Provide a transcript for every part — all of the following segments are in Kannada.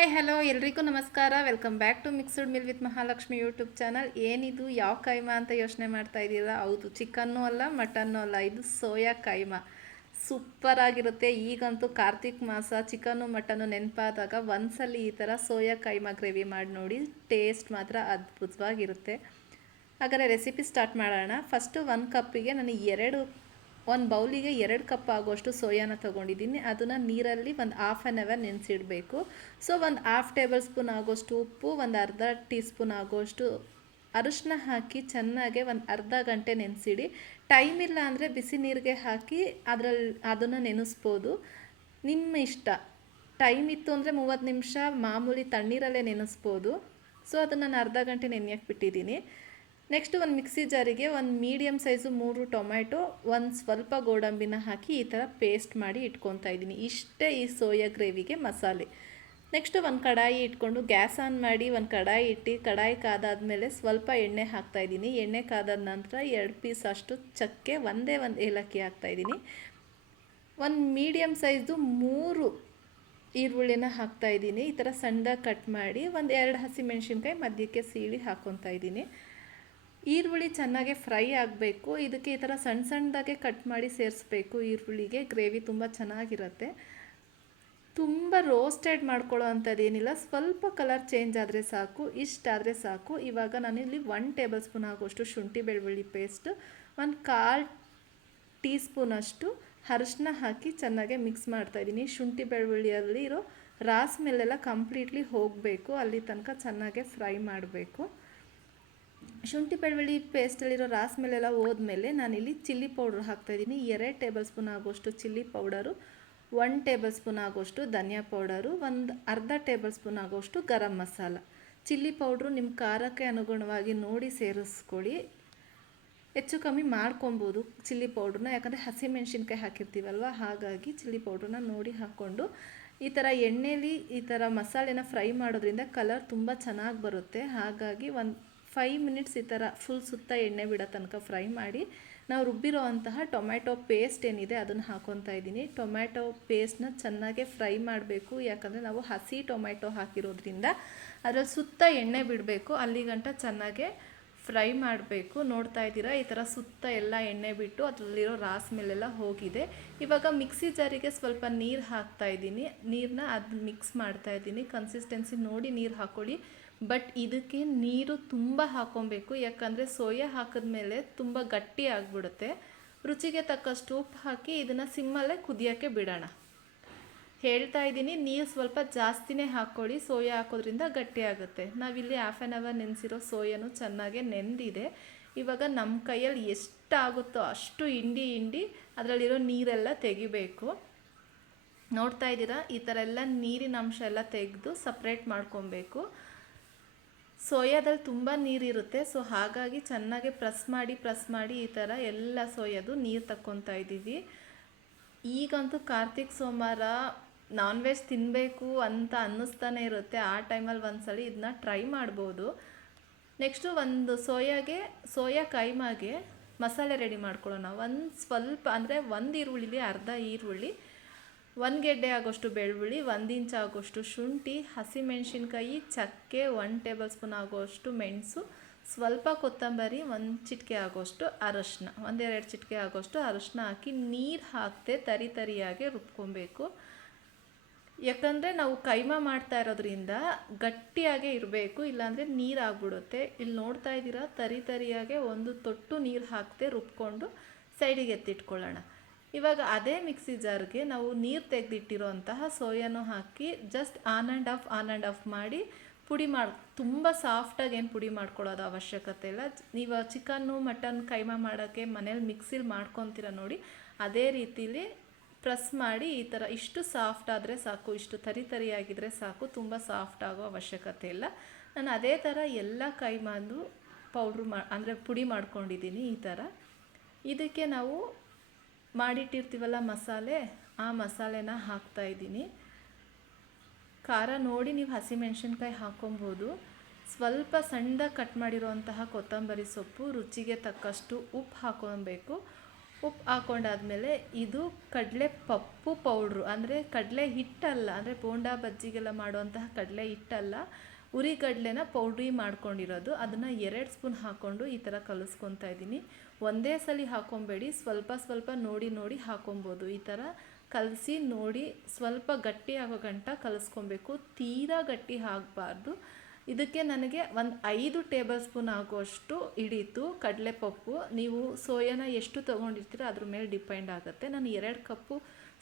ಹಾಯ್ ಹಲೋ ಎಲ್ರಿಗೂ ನಮಸ್ಕಾರ. Welcome back to mixed meal with Mahalakshmi YouTube channel. ಏನಿದು ಯಾವ ಕೈಮಾ ಅಂತ ಯೋಚನೆ ಮಾಡ್ತಾ ಇದ್ದೀರಾ? ಹೌದು, ಚಿಕನ್ನು ಅಲ್ಲ ಮಟನ್ನು ಅಲ್ಲ, ಇದು ಸೋಯಾ ಕೈಮಾ. ಸೂಪರ್ ಆಗಿರುತ್ತೆ. ಈಗಂತೂ ಕಾರ್ತಿಕ್ ಮಾಸ, ಚಿಕನ್ನು ಮಟನ್ನು ನೆನಪಾದಾಗ ಒಂದ್ಸಲಿ ಈ ಥರ ಸೋಯಾ ಕೈಮಾ ಗ್ರೇವಿ ಮಾಡಿ ನೋಡಿ. ಟೇಸ್ಟ್ ಮಾತ್ರ ಅದ್ಭುತವಾಗಿರುತ್ತೆ. ಹಾಗಾದರೆ ರೆಸಿಪಿ ಸ್ಟಾರ್ಟ್ ಮಾಡೋಣ. ಫಸ್ಟು ಒಂದು ಕಪ್ಪಿಗೆ ನಾನು ಒಂದು ಬೌಲಿಗೆ 2 ಕಪ್ ಆಗುವಷ್ಟು ಸೋಯಾನ ತೊಗೊಂಡಿದ್ದೀನಿ. ಅದನ್ನು ನೀರಲ್ಲಿ ಒಂದು ಹಾಫ್ ಆನ್ ಅವರ್ ನೆನೆಸಿಡಬೇಕು. ಸೊ ಒಂದು ಹಾಫ್ ಟೇಬಲ್ ಸ್ಪೂನ್ ಆಗೋಷ್ಟು ಉಪ್ಪು, ಒಂದು ಅರ್ಧ ಟೀ ಸ್ಪೂನ್ ಆಗೋಷ್ಟು ಅರಿಶಿನ ಹಾಕಿ ಚೆನ್ನಾಗೆ ಒಂದು ಅರ್ಧ ಗಂಟೆ ನೆನೆಸಿಡಿ. ಟೈಮ್ ಇಲ್ಲ ಅಂದರೆ ಬಿಸಿ ನೀರಿಗೆ ಹಾಕಿ ಅದನ್ನು ನೆನೆಸ್ಬೋದು, ನಿಮ್ಮ ಇಷ್ಟ. ಟೈಮ್ ಇತ್ತು ಅಂದರೆ 30 ನಿಮಿಷ ಮಾಮೂಲಿ ತಣ್ಣೀರಲ್ಲೇ ನೆನೆಸ್ಬೋದು. ಸೊ ಅದನ್ನು ನಾನು ಅರ್ಧ ಗಂಟೆ ನೆನೆಯಕ್ಕೆ ಬಿಟ್ಟಿದ್ದೀನಿ. ನೆಕ್ಸ್ಟು ಒಂದು ಮಿಕ್ಸಿ ಜಾರಿಗೆ ಒಂದು ಮೀಡಿಯಮ್ ಸೈಜು 3 ಟೊಮ್ಯಾಟೊ, ಒಂದು ಸ್ವಲ್ಪ ಗೋಡಂಬಿನ ಹಾಕಿ ಈ ಥರ ಪೇಸ್ಟ್ ಮಾಡಿ ಇಟ್ಕೊತಾ ಇದ್ದೀನಿ. ಇಷ್ಟೇ ಈ ಸೋಯಾ ಗ್ರೇವಿಗೆ ಮಸಾಲೆ. ನೆಕ್ಸ್ಟು ಒಂದು ಕಡಾಯಿ ಇಟ್ಕೊಂಡು ಗ್ಯಾಸ್ ಆನ್ ಮಾಡಿ ಒಂದು ಕಡಾಯಿ ಇಟ್ಟು, ಕಡಾಯಿ ಕಾದಾದ್ಮೇಲೆ ಸ್ವಲ್ಪ ಎಣ್ಣೆ ಹಾಕ್ತಾಯಿದ್ದೀನಿ. ಎಣ್ಣೆ ಕಾದಾದ ನಂತರ 2 ಪೀಸ್ ಅಷ್ಟು ಚಕ್ಕೆ, ಒಂದು ಏಲಕ್ಕಿ ಹಾಕ್ತಾಯಿದ್ದೀನಿ. ಒಂದು ಮೀಡಿಯಮ್ ಸೈಜು 3 ಈರುಳ್ಳಿನ ಹಾಕ್ತಾಯಿದ್ದೀನಿ. ಈ ಥರ ಸಣ್ಣದಾಗಿ ಕಟ್ ಮಾಡಿ ಒಂದು 2 ಹಸಿಮೆಣ್ಸಿನ್ಕಾಯಿ ಮಧ್ಯಕ್ಕೆ ಸೀಳಿ ಹಾಕ್ಕೊತಾ ಇದ್ದೀನಿ. ಈರುಳ್ಳಿ ಚೆನ್ನಾಗಿ ಫ್ರೈ ಆಗಬೇಕು. ಇದಕ್ಕೆ ಈ ಥರ ಸಣ್ಣ ಸಣ್ಣದಾಗೆ ಕಟ್ ಮಾಡಿ ಸೇರಿಸ್ಬೇಕು. ಈರುಳ್ಳಿಗೆ ಗ್ರೇವಿ ತುಂಬ ಚೆನ್ನಾಗಿರುತ್ತೆ. ತುಂಬ ರೋಸ್ಟೆಡ್ ಮಾಡ್ಕೊಳ್ಳೋ ಅಂಥದ್ದು ಏನಿಲ್ಲ, ಸ್ವಲ್ಪ ಕಲರ್ ಚೇಂಜ್ ಆದರೆ ಸಾಕು, ಇಷ್ಟಾದರೆ ಸಾಕು. ಇವಾಗ ನಾನಿಲ್ಲಿ 1 ಟೇಬಲ್ ಸ್ಪೂನ್ ಆಗೋಷ್ಟು ಶುಂಠಿ ಬೆಳ್ಳುಳ್ಳಿ ಪೇಸ್ಟ್, ಒಂದು 1/4 ಟೀ ಸ್ಪೂನಷ್ಟು ಅರಿಶಿನ ಹಾಕಿ ಚೆನ್ನಾಗೆ ಮಿಕ್ಸ್ ಮಾಡ್ತಾಯಿದ್ದೀನಿ. ಶುಂಠಿ ಬೆಳ್ಳುಳ್ಳಿಯಲ್ಲಿ ಇರೋ ರಾಸ್ ಮೇಲೆಲ್ಲ ಕಂಪ್ಲೀಟ್ಲಿ ಹೋಗಬೇಕು, ಅಲ್ಲಿ ತನಕ ಚೆನ್ನಾಗೆ ಫ್ರೈ ಮಾಡಬೇಕು. ಶುಂಠಿ ಬೆಳ್ಳುಳ್ಳಿ ಪೇಸ್ಟಲ್ಲಿರೋ ರಾಸ್ ಮೇಲೆಲ್ಲ ಹೋದ್ಮೇಲೆ ನಾನಿಲ್ಲಿ ಚಿಲ್ಲಿ ಪೌಡ್ರ್ ಹಾಕ್ತಾಯಿದ್ದೀನಿ. 2 ಟೇಬಲ್ ಸ್ಪೂನ್ ಆಗೋಷ್ಟು ಚಿಲ್ಲಿ ಪೌಡರು, 1 ಟೇಬಲ್ ಸ್ಪೂನ್ ಆಗೋಷ್ಟು ಧನಿಯಾ ಪೌಡರು, ಒಂದು ಅರ್ಧ ಟೇಬಲ್ ಸ್ಪೂನ್ ಆಗೋಷ್ಟು ಗರಂ ಮಸಾಲ. ಚಿಲ್ಲಿ ಪೌಡ್ರು ನಿಮ್ಮ ಖಾರಕ್ಕೆ ಅನುಗುಣವಾಗಿ ನೋಡಿ ಸೇರಿಸ್ಕೊಳ್ಳಿ. ಹೆಚ್ಚು ಕಮ್ಮಿ ಮಾಡ್ಕೊಬೋದು ಚಿಲ್ಲಿ ಪೌಡ್ರನ್ನ, ಯಾಕಂದರೆ ಹಸಿಮೆಣ್ಸಿನ್ಕಾಯಿ ಹಾಕಿರ್ತೀವಲ್ವ, ಹಾಗಾಗಿ ಚಿಲ್ಲಿ ಪೌಡ್ರನ್ನ ನೋಡಿ ಹಾಕ್ಕೊಂಡು ಈ ಥರ ಎಣ್ಣೆಲಿ ಈ ಥರ ಮಸಾಲೆನ ಫ್ರೈ ಮಾಡೋದ್ರಿಂದ ಕಲರ್ ತುಂಬ ಚೆನ್ನಾಗಿ ಬರುತ್ತೆ. ಹಾಗಾಗಿ ಒಂದು 5 ಮಿನಿಟ್ಸ್ ಈ ಥರ ಫುಲ್ ಸುತ್ತ ಎಣ್ಣೆ ಬಿಡೋ ತನಕ ಫ್ರೈ ಮಾಡಿ ನಾವು ರುಬ್ಬಿರೋ ಅಂತಹ ಟೊಮ್ಯಾಟೊ ಪೇಸ್ಟ್ ಏನಿದೆ ಅದನ್ನು ಹಾಕ್ಕೊತಾ ಇದ್ದೀನಿ. ಟೊಮ್ಯಾಟೊ ಪೇಸ್ಟ್ನ ಚೆನ್ನಾಗೆ ಫ್ರೈ ಮಾಡಬೇಕು, ಯಾಕಂದರೆ ನಾವು ಹಸಿ ಟೊಮ್ಯಾಟೊ ಹಾಕಿರೋದ್ರಿಂದ ಅದರಲ್ಲಿ ಸುತ್ತ ಎಣ್ಣೆ ಬಿಡಬೇಕು. ಅಲ್ಲಿಗಂಟ ಚೆನ್ನಾಗೆ ಫ್ರೈ ಮಾಡಬೇಕು. ನೋಡ್ತಾ ಇದ್ದೀರಾ, ಈ ಥರ ಸುತ್ತ ಎಲ್ಲ ಎಣ್ಣೆ ಬಿಟ್ಟು ಅದರಲ್ಲಿರೋ ರಾಸ್ ಮೇಲೆಲ್ಲ ಹೋಗಿದೆ. ಇವಾಗ ಮಿಕ್ಸಿ ಜಾರಿಗೆ ಸ್ವಲ್ಪ ನೀರು ಹಾಕ್ತಾಯಿದ್ದೀನಿ. ನೀರನ್ನ ಅದು ಮಿಕ್ಸ್ ಮಾಡ್ತಾಯಿದ್ದೀನಿ. ಕನ್ಸಿಸ್ಟೆನ್ಸಿ ನೋಡಿ ನೀರು ಹಾಕ್ಕೊಳ್ಳಿ. ಬಟ್ ಇದಕ್ಕೆ ನೀರು ತುಂಬ ಹಾಕ್ಕೊಬೇಕು, ಯಾಕಂದರೆ ಸೋಯಾ ಹಾಕಿದ್ಮೇಲೆ ತುಂಬ ಗಟ್ಟಿ ಆಗಿಬಿಡುತ್ತೆ. ರುಚಿಗೆ ತಕ್ಕಷ್ಟು ಉಪ್ಪು ಹಾಕಿ ಇದನ್ನು ಸಿಮ್ಮಲ್ಲೇ ಕುದಿಯೋಕ್ಕೆ ಬಿಡೋಣ. ಹೇಳ್ತಾ ಇದ್ದೀನಿ, ನೀರು ಸ್ವಲ್ಪ ಜಾಸ್ತಿನೇ ಹಾಕ್ಕೊಳ್ಳಿ, ಸೋಯಾ ಹಾಕೋದ್ರಿಂದ ಗಟ್ಟಿ ಆಗುತ್ತೆ. ನಾವಿಲ್ಲಿ ಹಾಫ್ ಆನ್ ಅವರ್ ನೆನೆಸಿರೋ ಸೋಯಾನು ಚೆನ್ನಾಗೆ ನೆಂದಿದೆ. ಇವಾಗ ನಮ್ಮ ಕೈಯಲ್ಲಿ ಎಷ್ಟಾಗುತ್ತೋ ಅಷ್ಟು ಹಿಂಡಿ ಅದರಲ್ಲಿರೋ ನೀರೆಲ್ಲ ತೆಗಿಬೇಕು. ನೋಡ್ತಾ ಇದ್ದೀರಾ, ಈ ಥರ ಎಲ್ಲ ನೀರಿನ ಅಂಶ ಎಲ್ಲ ತೆಗೆದು ಸಪ್ರೇಟ್ ಮಾಡ್ಕೊಬೇಕು. ಸೋಯಾದಲ್ಲಿ ತುಂಬ ನೀರಿರುತ್ತೆ, ಸೊ ಹಾಗಾಗಿ ಚೆನ್ನಾಗಿ ಪ್ರೆಸ್ ಮಾಡಿ ಈ ಥರ ಎಲ್ಲ ಸೋಯಾದು ನೀರು ತಕ್ಕೊತಾ ಇದ್ದೀವಿ. ಈಗಂತೂ ಕಾರ್ತಿಕ್ ಸೋಮವಾರ ನಾನ್ ವೆಜ್ ತಿನ್ನಬೇಕು ಅಂತ ಅನ್ನಿಸ್ತಾನೆ ಇರುತ್ತೆ. ಆ ಟೈಮಲ್ಲಿ ಒಂದ್ಸಲಿ ಇದನ್ನ ಟ್ರೈ ಮಾಡ್ಬೋದು. ನೆಕ್ಸ್ಟು ಒಂದು ಸೋಯಾ ಕೈಮಾಗೆ ಮಸಾಲೆ ರೆಡಿ ಮಾಡ್ಕೊಳ್ಳೋಣ. ಒಂದು ಸ್ವಲ್ಪ ಅಂದರೆ ಒಂದು ಈರುಳ್ಳಿಲಿ ಅರ್ಧ ಈರುಳ್ಳಿ, 1 ಗೆಡ್ಡೆ ಆಗೋಷ್ಟು ಬೆಳ್ಳುಳ್ಳಿ, 1 ಇಂಚ್ ಆಗೋಷ್ಟು ಶುಂಠಿ, ಹಸಿಮೆಣ್ಸಿನ್ಕಾಯಿ, ಚಕ್ಕೆ, 1 ಟೇಬಲ್ ಸ್ಪೂನ್ ಆಗೋಷ್ಟು ಮೆಣಸು, ಸ್ವಲ್ಪ ಕೊತ್ತಂಬರಿ, 1 ಚಿಟಿಕೆ ಆಗೋಷ್ಟು ಅರಶಿನ, 1-2 ಚಿಟಿಕೆ ಆಗೋಷ್ಟು ಅರಶಿನ ಹಾಕಿ ನೀರು ಹಾಕದೆ ತರಿಯಾಗಿ ರುಬ್ಕೊಬೇಕು. ಯಾಕಂದರೆ ನಾವು ಕೈಮಾ ಮಾಡ್ತಾ ಇರೋದ್ರಿಂದ ಗಟ್ಟಿಯಾಗೇ ಇರಬೇಕು, ಇಲ್ಲಾಂದರೆ ನೀರು ಆಗ್ಬಿಡುತ್ತೆ. ಇಲ್ಲಿ ನೋಡ್ತಾ ಇದ್ದೀರಾ, ತರಿಯಾಗೆ ಒಂದು ತೊಟ್ಟು ನೀರು ಹಾಕದೆ ರುಬ್ಕೊಂಡು ಸೈಡಿಗೆ ಎತ್ತಿಟ್ಕೊಳ್ಳೋಣ. ಇವಾಗ ಅದೇ ಮಿಕ್ಸಿ ಜಾರ್ಗೆ ನಾವು ನೀರು ತೆಗೆದಿಟ್ಟಿರೋ ಅಂತಹ ಸೋಯಾನು ಹಾಕಿ ಜಸ್ಟ್ ಆನ್ ಆ್ಯಂಡ್ ಆಫ್ ಮಾಡಿ ಪುಡಿ ತುಂಬ ಸಾಫ್ಟಾಗಿ ಏನು ಪುಡಿ ಮಾಡ್ಕೊಳ್ಳೋದು ಅವಶ್ಯಕತೆ ಇಲ್ಲ. ನೀವು ಚಿಕನ್ನು ಮಟನ್ ಕೈಮಾ ಮಾಡೋಕ್ಕೆ ಮನೇಲಿ ಮಿಕ್ಸಿಲಿ ಮಾಡ್ಕೊತೀರ ನೋಡಿ, ಅದೇ ರೀತಿಲಿ ಪ್ರೆಸ್ ಮಾಡಿ ಈ ಥರ ಇಷ್ಟು ಸಾಫ್ಟ್ ಆದರೆ ಸಾಕು, ಇಷ್ಟು ತರಿಯಾಗಿದ್ದರೆ ಸಾಕು, ತುಂಬ ಸಾಫ್ಟ್ ಆಗೋ ಅವಶ್ಯಕತೆ ಇಲ್ಲ. ನಾನು ಅದೇ ಥರ ಎಲ್ಲ ಕೈಮಾದು ಪೌಡ್ರು ಅಂದರೆ ಪುಡಿ ಮಾಡ್ಕೊಂಡಿದ್ದೀನಿ. ಈ ಥರ ಇದಕ್ಕೆ ನಾವು ಮಾಡಿಟ್ಟಿರ್ತೀವಲ್ಲ ಮಸಾಲೆ, ಆ ಮಸಾಲೆನ ಹಾಕ್ತಾಯಿದ್ದೀನಿ. ಖಾರ ನೋಡಿ ನೀವು ಹಸಿಮೆಣ್ಸಿನ್ಕಾಯಿ ಹಾಕ್ಕೊಬೋದು. ಸ್ವಲ್ಪ ಸಣ್ಣದಾಗಿ ಕಟ್ ಮಾಡಿರೋಂತಹ ಕೊತ್ತಂಬರಿ ಸೊಪ್ಪು, ರುಚಿಗೆ ತಕ್ಕಷ್ಟು ಉಪ್ಪು ಹಾಕ್ಕೊಬೇಕು. ಉಪ್ಪು ಹಾಕೊಂಡಾದ್ಮೇಲೆ ಇದು ಕಡಲೆ ಪಪ್ಪು ಪೌಡ್ರು, ಅಂದರೆ ಕಡಲೆ ಹಿಟ್ಟಲ್ಲ, ಅಂದರೆ ಬೋಂಡಾ ಬಜ್ಜಿಗೆಲ್ಲ ಮಾಡುವಂತಹ ಕಡಲೆ ಹಿಟ್ಟಲ್ಲ, ಉರಿಗಡಲೆನ ಪೌಡ್ರಿ ಮಾಡ್ಕೊಂಡಿರೋದು. ಅದನ್ನು 2 ಸ್ಪೂನ್ ಹಾಕ್ಕೊಂಡು ಈ ಥರ ಕಲಿಸ್ಕೊತಾ ಇದ್ದೀನಿ. ಒಂದೇ ಸಲ ಹಾಕೊಬೇಡಿ, ಸ್ವಲ್ಪ ಸ್ವಲ್ಪ ನೋಡಿ ನೋಡಿ ಹಾಕೊಬೋದು. ಈ ಥರ ಕಲಸಿ ನೋಡಿ ಸ್ವಲ್ಪ ಗಟ್ಟಿ ಆಗೋ ಗಂಟ ಕಲಿಸ್ಕೊಬೇಕು, ತೀರಾ ಗಟ್ಟಿ ಆಗಬಾರ್ದು. ಇದಕ್ಕೆ ನನಗೆ ಒಂದು 5 ಟೇಬಲ್ ಸ್ಪೂನ್ ಆಗುವಷ್ಟು ಹಿಡೀತು ಕಡಲೆಪಪ್ಪು. ನೀವು ಸೋಯಾನ ಎಷ್ಟು ತೊಗೊಂಡಿರ್ತೀರೋ ಅದ್ರ ಮೇಲೆ ಡಿಪೆಂಡ್ ಆಗುತ್ತೆ. ನಾನು 2 ಕಪ್ಪು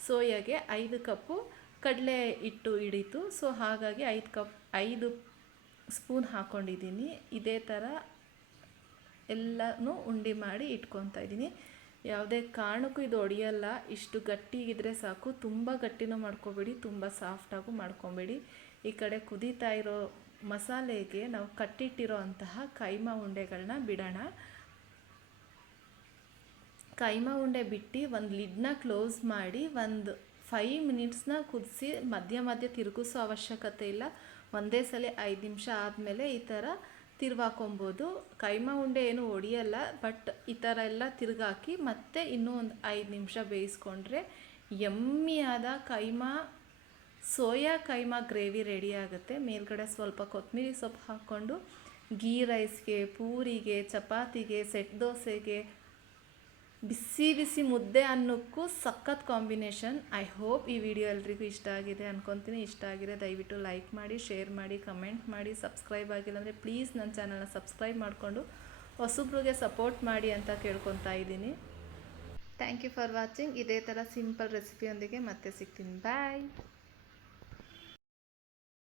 ಸೋಯಾಗೆ 5 ಕಪ್ಪು ಕಡಲೆ ಹಿಟ್ಟು ಹಿಡೀತು. ಸೊ ಹಾಗಾಗಿ 5 ಸ್ಪೂನ್ ಹಾಕ್ಕೊಂಡಿದ್ದೀನಿ. ಇದೇ ಥರ ಎಲ್ಲನೂ ಉಂಡೆ ಮಾಡಿ ಇಟ್ಕೊತಾ ಇದ್ದೀನಿ. ಯಾವುದೇ ಕಾರಣಕ್ಕೂ ಇದು ಒಡೆಯಲ್ಲ, ಇಷ್ಟು ಗಟ್ಟಿಗಿದ್ರೆ ಸಾಕು. ತುಂಬ ಗಟ್ಟಿನೂ ಮಾಡ್ಕೊಬೇಡಿ, ತುಂಬ ಸಾಫ್ಟಾಗೂ ಮಾಡ್ಕೊಬೇಡಿ. ಈ ಕಡೆ ಕುದೀತಾ ಇರೋ ಮಸಾಲೆಗೆ ನಾವು ಕಟ್ಟಿಟ್ಟಿರೋ ಅಂತಹ ಕೈಮಾ ಉಂಡೆಗಳನ್ನ ಬಿಡೋಣ. ಕೈಮಾ ಉಂಡೆ ಬಿಟ್ಟು ಒಂದು ಲಿಡ್ನ ಕ್ಲೋಸ್ ಮಾಡಿ ಒಂದು 5 ಮಿನಿಟ್ಸ್ನ ಕುದಿಸಿ, ಮಧ್ಯ ಮಧ್ಯ ತಿರುಗಿಸೋ ಅವಶ್ಯಕತೆ ಇಲ್ಲ. ಒಂದೇ ಸಲ 5 ನಿಮಿಷ ಆದಮೇಲೆ ಈ ಥರ ತಿರ್ವಾಕೊಬೋದು. ಕೈಮಾ ಉಂಡೆ ಏನು ಒಡೆಯಲ್ಲ, ಬಟ್ ಈ ಥರ ಎಲ್ಲ ತಿರುಗಾಕಿ ಮತ್ತೆ ಇನ್ನೂ ಒಂದು 5 ನಿಮಿಷ ಬೇಯಿಸ್ಕೊಂಡ್ರೆ ಯಮ್ಮಿಯಾದ ಸೋಯಾ ಕೈಮಾ ಗ್ರೇವಿ ರೆಡಿ ಆಗುತ್ತೆ. ಮೇಲ್ಗಡೆ ಸ್ವಲ್ಪ ಕೊತ್ತಂಬರಿ ಸೊಪ್ಪು ಹಾಕ್ಕೊಂಡು ಗೀ ರೈಸ್ಗೆ, ಪೂರಿಗೆ, ಚಪಾತಿಗೆ, ಸೆಟ್ ದೋಸೆಗೆ, ಬಿಸಿ ಬಿಸಿ ಮುದ್ದೆ ಅನ್ನಕ್ಕೂ ಸಖತ್ ಕಾಂಬಿನೇಷನ್. ಐ ಹೋಪ್ ಈ ವಿಡಿಯೋ ಎಲ್ರಿಗೂ ಇಷ್ಟ ಆಗಿದೆ ಅನ್ಕೊತೀನಿ. ಇಷ್ಟ ಆಗಿದೆ ದಯವಿಟ್ಟು ಲೈಕ್ ಮಾಡಿ, ಶೇರ್ ಮಾಡಿ, ಕಮೆಂಟ್ ಮಾಡಿ. ಸಬ್ಸ್ಕ್ರೈಬ್ ಆಗಿಲ್ಲ ಅಂದರೆ ಪ್ಲೀಸ್ ನನ್ನ ಚಾನಲ್ನ ಸಬ್ಸ್ಕ್ರೈಬ್ ಮಾಡಿಕೊಂಡು ಹೊಸಬ್ರಿಗೆ ಸಪೋರ್ಟ್ ಮಾಡಿ ಅಂತ ಕೇಳ್ಕೊತಾ ಇದ್ದೀನಿ. Thank you for watching. ಇದೇ ಥರ ಸಿಂಪಲ್ ರೆಸಿಪಿಯೊಂದಿಗೆ ಮತ್ತೆ ಸಿಗ್ತೀನಿ. ಬಾಯ್.